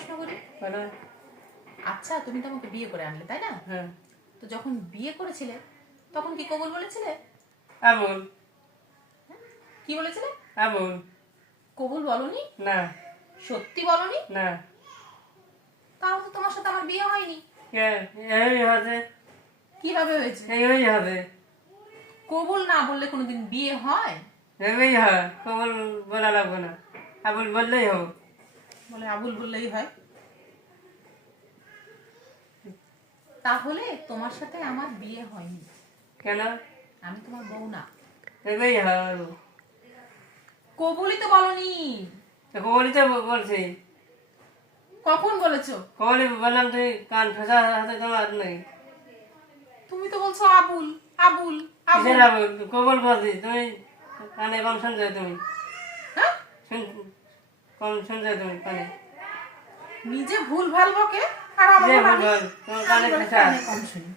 প্রশ্ন করি? আচ্ছা তুমি তো আমাকে বিয়ে করে আনলে তাই না? হ্যাঁ। তো যখন বিয়ে করেছিলে তখন কি কবুল বলেছিলে? আবুল। কি বলেছিলে? আবুল। কবুল বলনি? না। সত্যি বলনি? না। তাহলে তো তোমার সাথে আমার বিয়ে হয়নি। কীভাবে হয়েছে? হবে। কবুল না বললে কোনোদিন বিয়ে হয়? এই হয়। কবল বলা লাগবে না। আবুল বললেই হোক। বলে আবুল বললেই হয়। তাহলে তোমার সাথে আমার বিয়ে হয়নি। কেন? আমি তোমার বউ না। কবুলই তো বলনি। কবলই তো বলছি। কখন বলেছ? কবলই বললাম তুই কান ফেসা হাতে তোমার নেই। তুমি তো বলছো আবুল আবুল আবুল। কবল বলছি। তুমি কানে কম শুনছো তুমি। হ্যাঁ? কম শুনছো তুমি কানে নিজে ভুল ভালো বকে আর আমার কানে কানে কম শুনি।